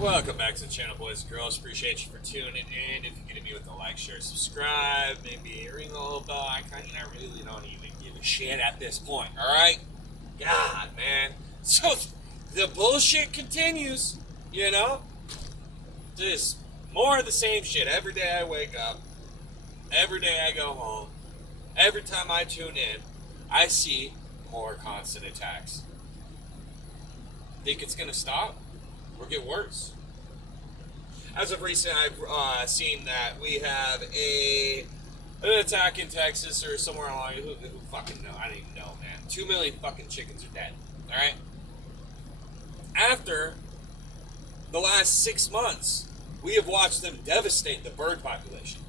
Welcome back to the channel, boys and girls. Appreciate you for tuning in. If you get me with a like, share, subscribe, maybe ring the little bell icon. I really don't even give a shit at this point, alright? God, man. So, the bullshit continues, you know? Just more of the same shit. Every day I wake up, every day I go home, every time I tune in, I see more constant attacks. Think it's gonna stop? Or get worse. As of recent, I've seen that we have an attack in Texas or somewhere along. Who fucking know? I don't even know, man. 2 million fucking chickens are dead. All right. After the last 6 months, we have watched them devastate the bird population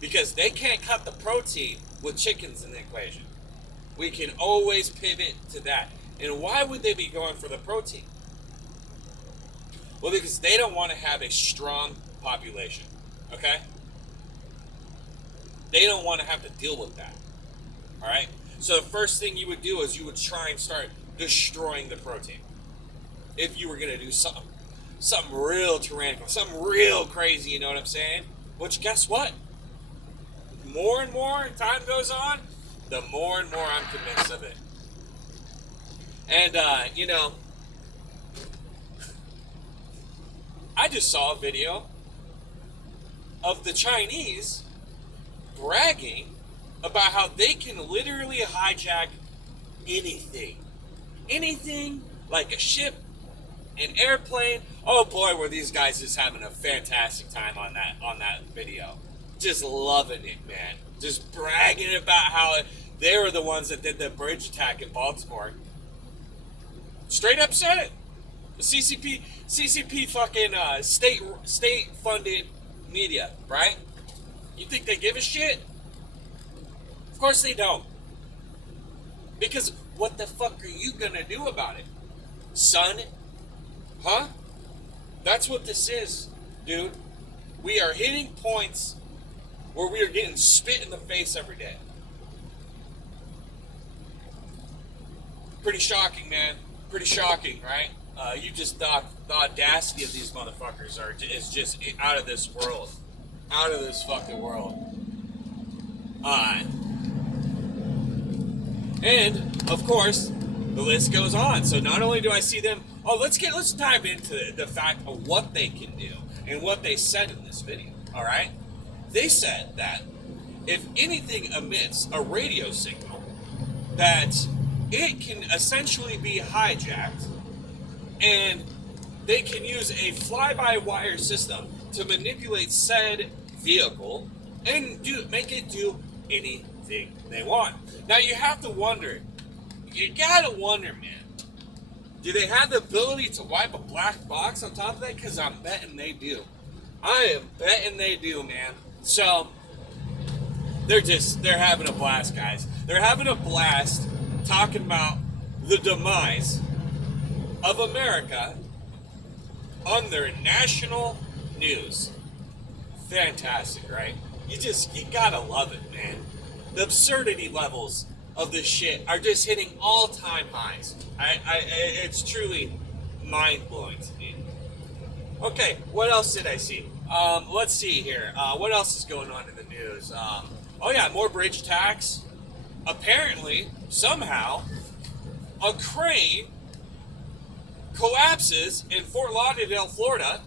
because they can't cut the protein with chickens in the equation. We can always pivot to that. And why would they be going for the protein? Well, because they don't want to have a strong population, okay? They don't want to have to deal with that, all right? So the first thing you would do is you would try and start destroying the protein. If you were going to do something real tyrannical, something real crazy, you know what I'm saying? Which, guess what? More and more time goes on, the more and more I'm convinced of it. And, I just saw a video of the Chinese bragging about how they can literally hijack anything. Anything like a ship, an airplane. Oh boy, were these guys just having a fantastic time on that video. Just loving it, man. Just bragging about how they were the ones that did the bridge attack in Baltimore. Straight up said it. The CCP fucking state funded media, right? You think they give a shit? Of course they don't. Because what the fuck are you gonna do about it? Son? Huh? That's what this is, dude. We are hitting points where we are getting spit in the face every day. Pretty shocking, man. Pretty shocking, right? You just thought the audacity of these motherfuckers is just out of this world. Out of this fucking world. And, of course, the list goes on. So not only do I see them... Oh, let's dive into the fact of what they can do and what they said in this video, alright? They said that if anything emits a radio signal, that it can essentially be hijacked, and they can use a fly-by-wire system to manipulate said vehicle and make it do anything they want. Now you have to wonder, you gotta wonder, man, do they have the ability to wipe a black box on top of that? Because I'm betting they do. I am betting they do, man. So they're having a blast, guys. They're having a blast talking about the demise of America on their national news. Fantastic, right? You gotta love it, man. The absurdity levels of this shit are just hitting all-time highs. It's truly mind-blowing to me. Okay, what else did I see? Let's see here. What else is going on in the news? Oh yeah, more bridge attacks. Apparently, somehow, a crane collapses in Fort Lauderdale, Florida,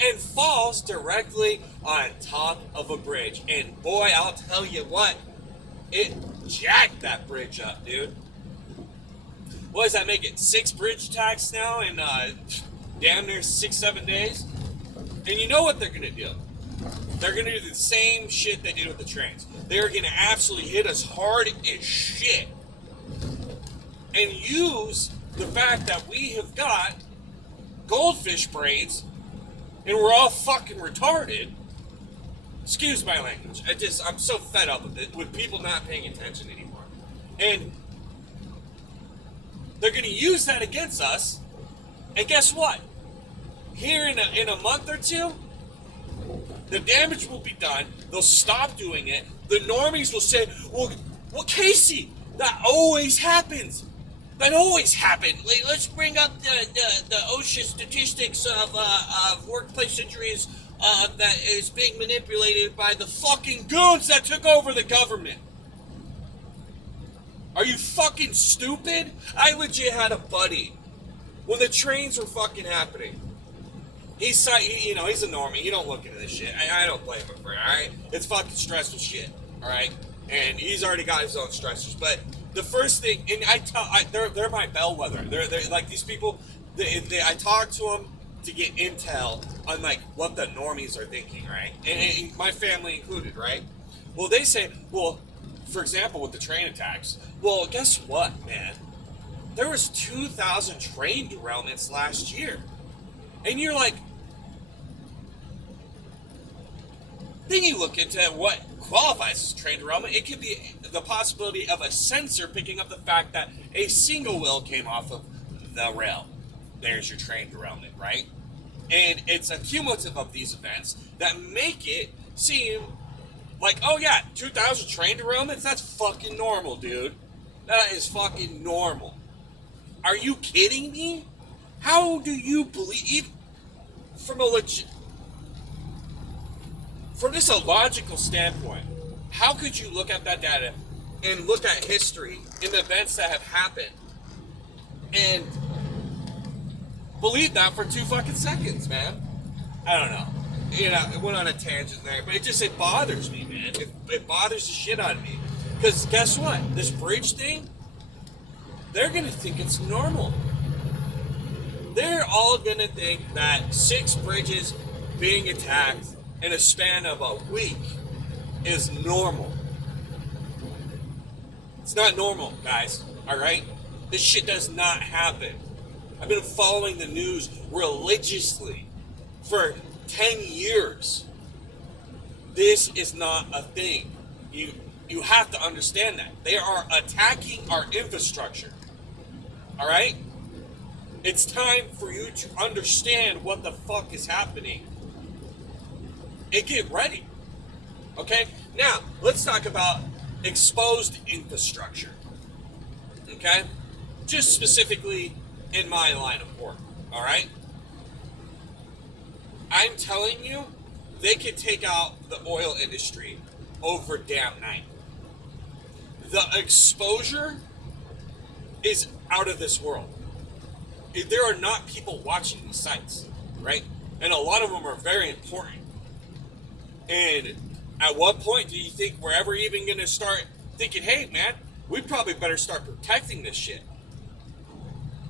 and falls directly on top of a bridge. And boy, I'll tell you what, it jacked that bridge up, dude. What does that make it? 6 bridge attacks now in damn near 6-7 days? And you know what they're gonna do? They're gonna do the same shit they did with the trains. They're gonna absolutely hit us hard as shit and use the fact that we have got goldfish brains and we're all fucking retarded. Excuse my language. I'm so fed up with it, with people not paying attention anymore. And they're gonna use that against us. And guess what? Here in a month or two, the damage will be done. They'll stop doing it. The normies will say, well, Casey, that always happens. That always happened. Let's bring up the OSHA statistics of workplace injuries that is being manipulated by the fucking goons that took over the government. Are you fucking stupid? I legit had a buddy when the trains were fucking happening. He's a normie. He don't look into this shit. I don't blame him for it, alright? It's fucking stressful shit, alright? And he's already got his own stressors. But the first thing, and they're my bellwether. They're like these people, I talk to them to get intel on like what the normies are thinking, right? And my family included, right? Well, they say, well, for example, with the train attacks, well, guess what, man? There was 2,000 train derailments last year. And you're like, then you look into what qualifies as train derailment. It could be the possibility of a sensor picking up the fact that a single wheel came off of the rail. There's your train derailment, right? And it's a cumulative of these events that make it seem like, oh yeah, 2,000 train derailments? That's fucking normal, dude. That is fucking normal. Are you kidding me? How do you believe, from just a logical standpoint, how could you look at that data and look at history and events that have happened and believe that for 2 fucking seconds, man? I don't know. It went on a tangent there, but it bothers me, man. It bothers the shit out of me. Because guess what? This bridge thing, they're going to think it's normal. They're all going to think that 6 bridges being attacked in a span of a week is normal. It's not normal, guys, alright? This shit does not happen. I've been following the news religiously for 10 years. This is not a thing. You have to understand that. They are attacking our infrastructure. Alright? It's time for you to understand what the fuck is happening and get ready. Okay? Now, let's talk about exposed infrastructure. Okay? Just specifically in my line of work. Alright? I'm telling you, they could take out the oil industry over damn night. The exposure is out of this world. There are not people watching these sites, right? And a lot of them are very important. And at what point do you think we're ever even going to start thinking, hey, man, we probably better start protecting this shit?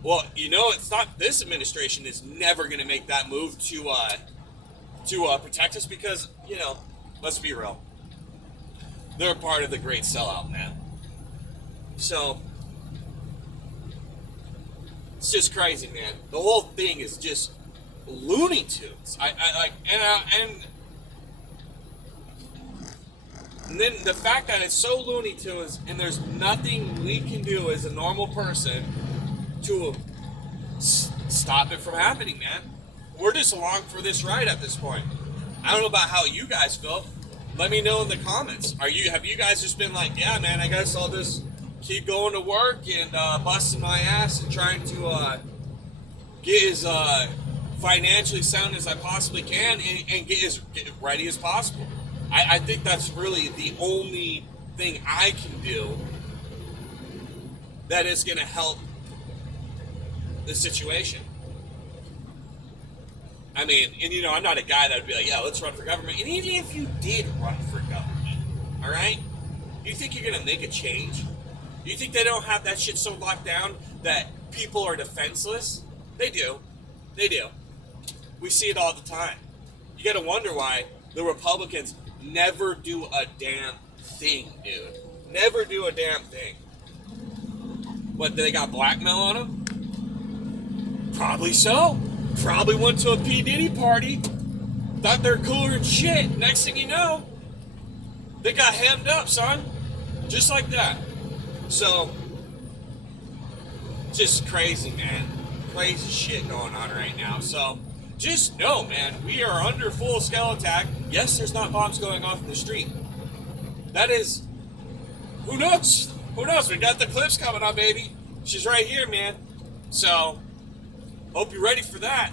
Well, it's not, this administration is never going to make that move to protect us because, let's be real. They're part of the great sellout, man. So, it's just crazy, man. The whole thing is just Looney Tunes. And then the fact that it's so Looney Tunes and there's nothing we can do as a normal person to stop it from happening, man. We're just along for this ride at this point. I don't know about how you guys feel. Let me know in the comments. Have you guys just been like, yeah, man, I guess I'll just keep going to work and busting my ass and trying to get as financially sound as I possibly can and get as ready as possible. I think that's really the only thing I can do that is going to help the situation. I mean, and I'm not a guy that would be like, yeah, let's run for government. And even if you did run for government, all right, do you think you're going to make a change? Do you think they don't have that shit so locked down that people are defenseless? They do. They do. We see it all the time. You got to wonder why the Republicans never do a damn thing, dude. Never do a damn thing. What, they got blackmail on them? Probably so. Probably went to a P. Diddy party, thought they're cooler than shit. Next thing you know, they got hemmed up, son. Just like that. So, just crazy, man. Crazy shit going on right now. So, just know, man, we are under full-scale attack. Yes, there's not bombs going off in the street. That is, who knows? Who knows? We got the clips coming on, baby. She's right here, man. So, hope you're ready for that.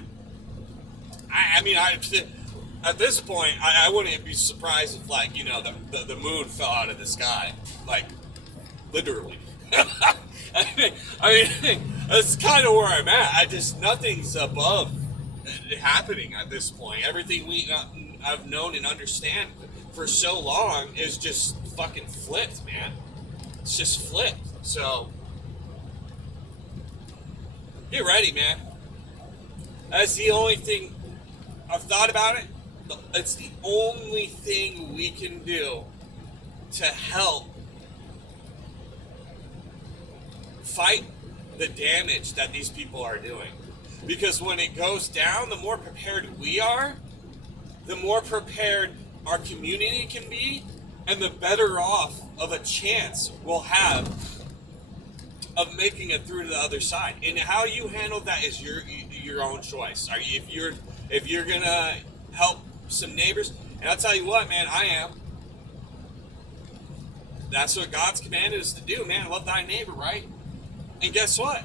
I mean, at this point, I wouldn't be surprised if, like, you know, the moon fell out of the sky. Like, literally. I mean, that's kind of where I'm at. Nothing's above happening at this point. Everything I've known and understand for so long is just fucking flipped, man. It's just flipped. So, get ready, man. That's the only thing I've thought about it. It's the only thing we can do to help fight the damage that these people are doing. Because when it goes down, the more prepared we are, the more prepared our community can be, and the better off of a chance we'll have of making it through to the other side. And how you handle that is your own choice. If you're gonna help some neighbors, and I'll tell you what, man, I am. That's what God's commanded us to do, man. Love thy neighbor, right? And guess what?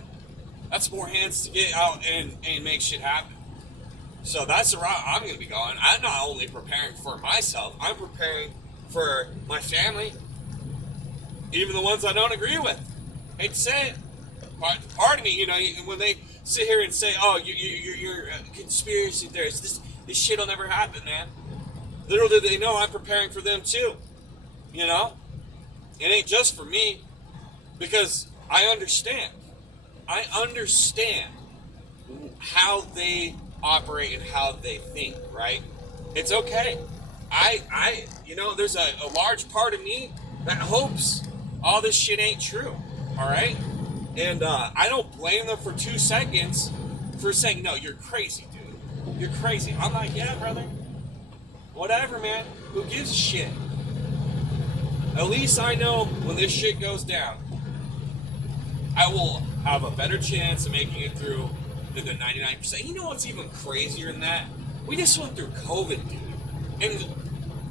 That's more hands to get out and make shit happen. So that's the route I'm going to be going. I'm not only preparing for myself, I'm preparing for my family, even the ones I don't agree with. Hate to say it. Part of me, you know, when they sit here and say, oh, you're a conspiracy theorist, this shit will never happen, man. Little do they know I'm preparing for them too. You know? It ain't just for me, because I understand. I understand how they operate and how they think, right? It's okay. You know, there's a large part of me that hopes all this shit ain't true, all right? And I don't blame them for 2 seconds for saying, no, you're crazy, dude. You're crazy. I'm like, yeah, brother. Whatever, man. Who gives a shit? At least I know when this shit goes down, I will have a better chance of making it through than the 99%. You know what's even crazier than that? We just went through COVID, dude. And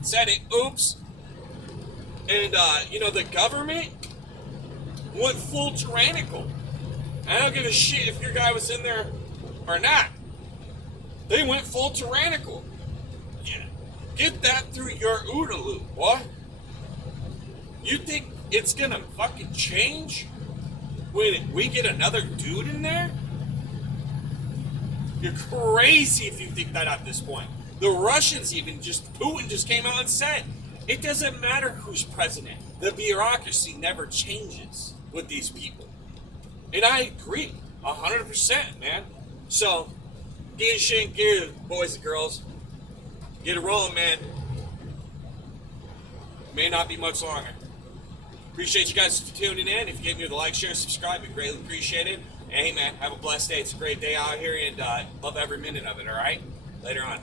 said it, oops. And, you know, the government went full tyrannical. I don't give a shit if your guy was in there or not. They went full tyrannical. Yeah. Get that through your OODA loop, boy. You think it's gonna fucking change when we get another dude in there? You're crazy if you think that at this point. The Russians Putin just came out and said, it doesn't matter who's president. The bureaucracy never changes with these people. And I agree, 100%, man. So, get your shit in gear, boys and girls. Get it rolling, man. May not be much longer. Appreciate you guys tuning in. If you get me the like, share, subscribe, we greatly appreciate it. And hey, man, have a blessed day. It's a great day out here, and love every minute of it, all right? Later on.